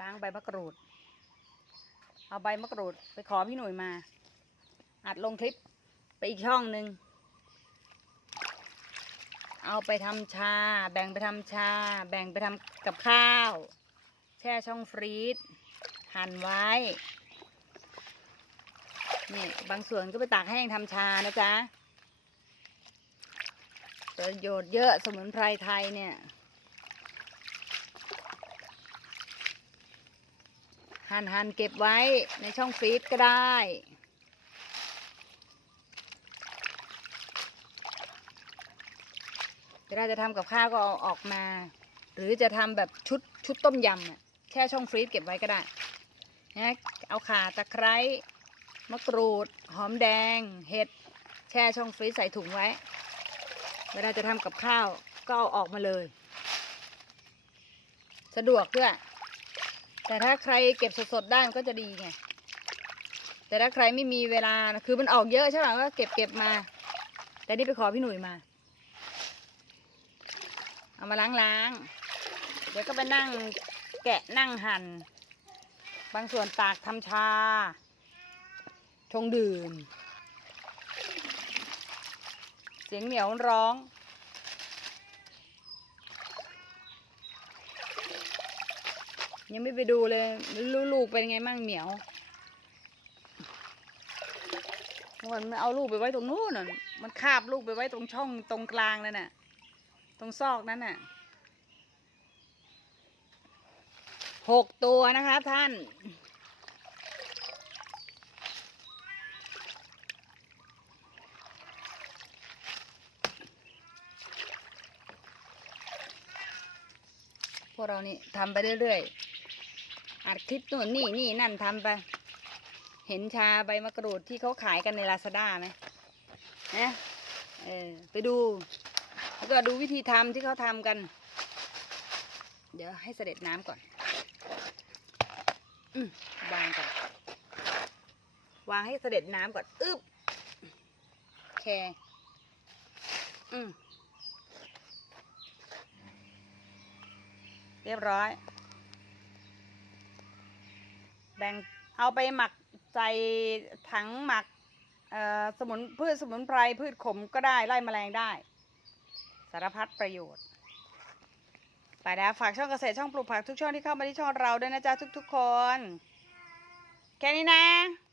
ล้างใบมะกรูด เอาใบมะกรูด ไปขอพี่หนุ่ยมา อัดลงคลิปไปอีกช่องหนึ่ง เอาไปทำชา แบ่งไปทำชา แบ่งไปทำกับข้าว แช่ช่องฟรีซหั่นไว้ นี่บางส่วนก็ไปตากแห้งทำชานะจ๊ะ ประโยชน์เยอะสมุนไพรไทยเนี่ย หั่นหั่นเก็บไว้ในช่องฟรีซก็ได้ เวลาจะทำกับข้าวก็เอาออกมา หรือจะทำแบบชุดชุดต้มยำแช่ช่องฟรีซเก็บไว้ก็ได้นะเอาข่าตะไคร้มะกรูด หอมแดง เห็ด แช่ช่องฟรีซใส่ถุงไว้ เวลาจะทำกับข้าวก็เอาออกมาเลย สะดวกด้วย แต่ถ้าใครเก็บสดๆได้มันก็จะดีไง แต่ถ้าใครไม่มีเวลานะคือมันออกเยอะใช่ไหมก็เก็บเก็บมา แต่นี่ไปขอพี่หนุ่ยมา เอามาล้างล้างๆเดี๋ยวก็ไปนั่งแกะนั่งหั่น บางส่วนตากทำชา ชงดื่ม เสียงเหนียวร้อง ยังไม่ไปดูเลยลูลูกเป็นไงมั่งเหมียวมันมันเอาลูกไปไว้ตรงนู้นน่ะมันคาบลูกไปไว้ตรงช่องตรงกลางนั่นน่ะ ตรงซอกนั้นน่ะหกตัวนะคะท่าน พวกเรานี่ทำไปเรื่อยๆ อัดคลิปนู่นนี่นี่นั่นทำไป เห็นชาใบมะกรูดที่เขาขายกันในลาซาด้าไหมนะเออไปดู แล้วก็ดูวิธีทำที่เขาทำกัน เดี๋ยวให้เสด็จน้ำก่อนอืวางก่อน วางให้เสด็จน้ำก่อน อึบโอเคอืมเรียบร้อย แบ่งเอาไปหมักใส่ถังหมักสมุนพืชสมุนไพรพืชขมก็ได้ไล่แมลงได้ สารพัดประโยชน์ไปแล้วฝากช่องเกษตรช่องปลูกผักทุกช่องที่เข้ามาที่ช่องเราด้วยนะจ๊ะทุก ๆ คน แค่นี้นะ